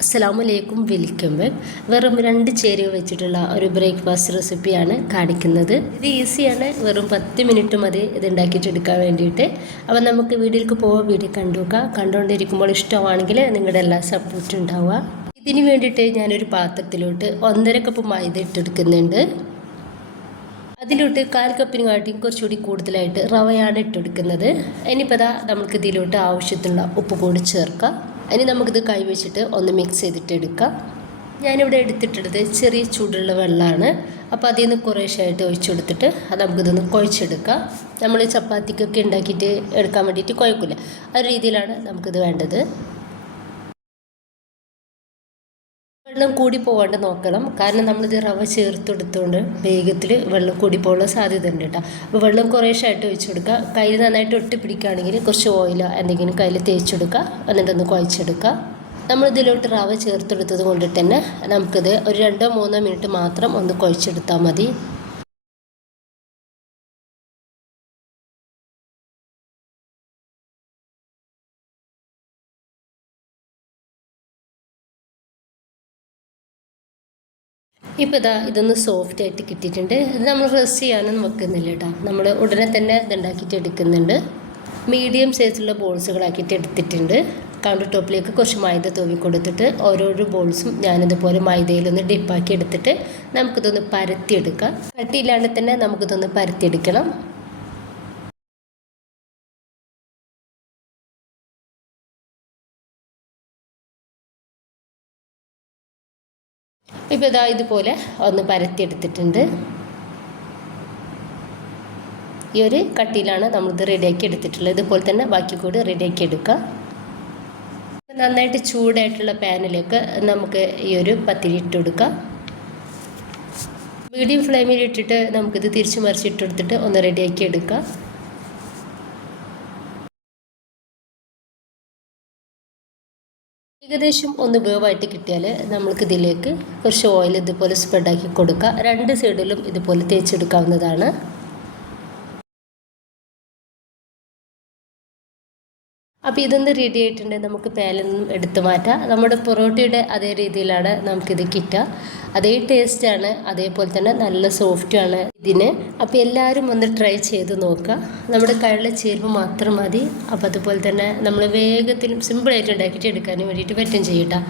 അസ്സലാമലൈക്കും, welcome back. വെറും 2 ചേരുവ വെച്ചിട്ടുള്ള ഒരു ബ്രേക്ക്ഫാസ്റ്റ് റെസിപ്പിയാണ് കാണിക്കുന്നത്. ഇത് ഈസിയാണ്, വെറും 10 മിനിറ്റ് മതി ഇത് ഉണ്ടാക്കിയിട്ടെടുക്കാൻ വേണ്ടിയിട്ട്. അപ്പോൾ നമുക്ക് വീഡിയോയിലേക്ക് പോകാം. വീഡിയോ കണ്ടുകൊണ്ടിരിക്കുമ്പോൾ ഇഷ്ടമാണെങ്കിൽ നിങ്ങളുടെ എല്ലാ സപ്പോർട്ടും ഉണ്ടാവുക. ഇതിന് വേണ്ടിയിട്ട് ഞാനൊരു പാത്രത്തിലോട്ട് 1.5 കപ്പ് മൈദ ഇട്ടെടുക്കുന്നുണ്ട്. അതിലോട്ട് 1/4 കപ്പിന് കാട്ടി കുറച്ചുകൂടി കൂടുതലായിട്ട് റവയാണ് ഇട്ടെടുക്കുന്നത്. ഇനിയിപ്പോൾ നമുക്ക് ഇതിലോട്ട് ആവശ്യത്തിനുള്ള ഉപ്പ് കൂടി ചേർക്കാം. ഇനി നമുക്കിത് കൈ വെച്ചിട്ട് ഒന്ന് മിക്സ് ചെയ്തിട്ട് എടുക്കാം. ഞാനിവിടെ എടുത്തിട്ടുള്ളത് ചെറിയ ചൂടുള്ള വെള്ളമാണ്. അപ്പോൾ അതിൽ നിന്ന് കുറേശ്ശായിട്ട് ഒഴിച്ചു കൊടുത്തിട്ട് അത് നമുക്കിതൊന്ന് കുഴച്ചെടുക്കാം. നമ്മൾ ചപ്പാത്തിക്കൊക്കെ ഉണ്ടാക്കിയിട്ട് എടുക്കാൻ വേണ്ടിയിട്ട് കുഴക്കില്ല, ആ രീതിയിലാണ് നമുക്കിത് വേണ്ടത്. വെള്ളം കൂടി പോകാണ്ട് നോക്കണം, കാരണം നമ്മളിത് റവ ചേർത്തെടുത്തുകൊണ്ട് വേഗത്തിൽ വെള്ളം കൂടി പോകാനുള്ള സാധ്യത ഉണ്ട് കേട്ടോ. അപ്പോൾ വെള്ളം കുറേശ്ശായിട്ട് ഒഴിച്ചു കൊടുക്കുക. കയ്യിൽ നന്നായിട്ട് ഒട്ടിപ്പിടിക്കുകയാണെങ്കിൽ കുറച്ച് ഓയിലോ എന്തെങ്കിലും കയ്യിൽ തേച്ചെടുക്കുക, എന്നിട്ടൊന്ന് കുഴച്ചെടുക്കുക. നമ്മളിതിലോട്ട് റവ ചേർത്തെടുത്തത് കൊണ്ടിട്ട് തന്നെ നമുക്കിത് ഒരു 2-3 മിനിറ്റ് മാത്രം ഒന്ന് കുഴച്ചെടുത്താൽ മതി. ഇപ്പോൾ ഇതൊന്ന് സോഫ്റ്റ് ആയിട്ട് കിട്ടിയിട്ടുണ്ട്. ഇത് നമ്മൾ റെസ്റ്റ് ചെയ്യാനൊന്നും വെക്കുന്നില്ല കേട്ടോ, നമ്മൾ ഉടനെ തന്നെ ഇതുണ്ടാക്കിയിട്ട് എടുക്കുന്നുണ്ട്. മീഡിയം സൈസിലുള്ള ബോൾസുകളാക്കിയിട്ട് എടുത്തിട്ടുണ്ട്. കൗണ്ടർ ടോപ്പിലേക്ക് കുറച്ച് മൈദ തൂവി കൊടുത്തിട്ട് ഓരോരോ ബോൾസും ഞാനിതുപോലെ മൈദയിലൊന്ന് ഡിപ്പാക്കി എടുത്തിട്ട് നമുക്കിതൊന്ന് പരത്തിയെടുക്കാം. കട്ടിയില്ലാണ്ട് തന്നെ നമുക്കിതൊന്ന് പരത്തിയെടുക്കണം. ഇപ്പോൾ ഇതുപോലെ ഒന്ന് പരത്തിയെടുത്തിട്ടുണ്ട്. ഈ ഒരു കട്ടിയിലാണ് നമ്മളിത് റെഡിയാക്കി എടുത്തിട്ടുള്ളത്. ഇതുപോലെ തന്നെ ബാക്കി കൂടി റെഡിയാക്കി എടുക്കുക. നന്നായിട്ട് ചൂടായിട്ടുള്ള പാനിലേക്ക് നമുക്ക് ഈ ഒരു പത്തിരി ഇട്ട് കൊടുക്കാം. മീഡിയം ഫ്ലെയിമിൽ ഇട്ടിട്ട് നമുക്കിത് തിരിച്ച് മറിച്ചിട്ടെടുത്തിട്ട് ഒന്ന് റെഡിയാക്കി എടുക്കാം. ഏകദേശം ഒന്ന് വേവായിട്ട് കിട്ടിയാൽ നമ്മൾക്കിതിലേക്ക് കുറച്ച് ഓയിൽ ഇതുപോലെ സ്പ്രെഡാക്കി കൊടുക്കുക. 2 സൈഡിലും ഇതുപോലെ തേച്ചെടുക്കാവുന്നതാണ്. അപ്പോൾ ഇതൊന്ന് റെഡി ആയിട്ടുണ്ട്. നമുക്ക് പാനിൽ നിന്നും എടുത്ത് മാറ്റാം. നമ്മുടെ പൊറോട്ടയുടെ അതേ രീതിയിലാണ് നമുക്കിത് കിട്ടുക. അതേ ടേസ്റ്റാണ്, അതേപോലെ തന്നെ നല്ല സോഫ്റ്റുമാണ് ഇതിന്. അപ്പോൾ എല്ലാവരും ഒന്ന് ട്രൈ ചെയ്ത് നോക്കുക. നമ്മുടെ കയ്യിലുള്ള ചേരുവ മാത്രം മതി. അപ്പോൾ അതുപോലെ തന്നെ നമ്മൾ വേഗത്തിലും സിമ്പിളായിട്ട് ഉണ്ടാക്കിയിട്ട് എടുക്കാനും വേണ്ടിയിട്ട് പറ്റും ചെയ്യട്ടോ.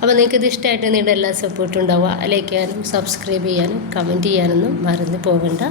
അപ്പോൾ നിങ്ങൾക്കിത് ഇഷ്ടമായിട്ട് നിങ്ങളുടെ എല്ലാ സപ്പോർട്ടും ഉണ്ടാവുക. ലൈക്ക് ചെയ്യാനും സബ്സ്ക്രൈബ് ചെയ്യാനും കമൻറ്റ് ചെയ്യാനൊന്നും മറന്നു പോകണ്ട.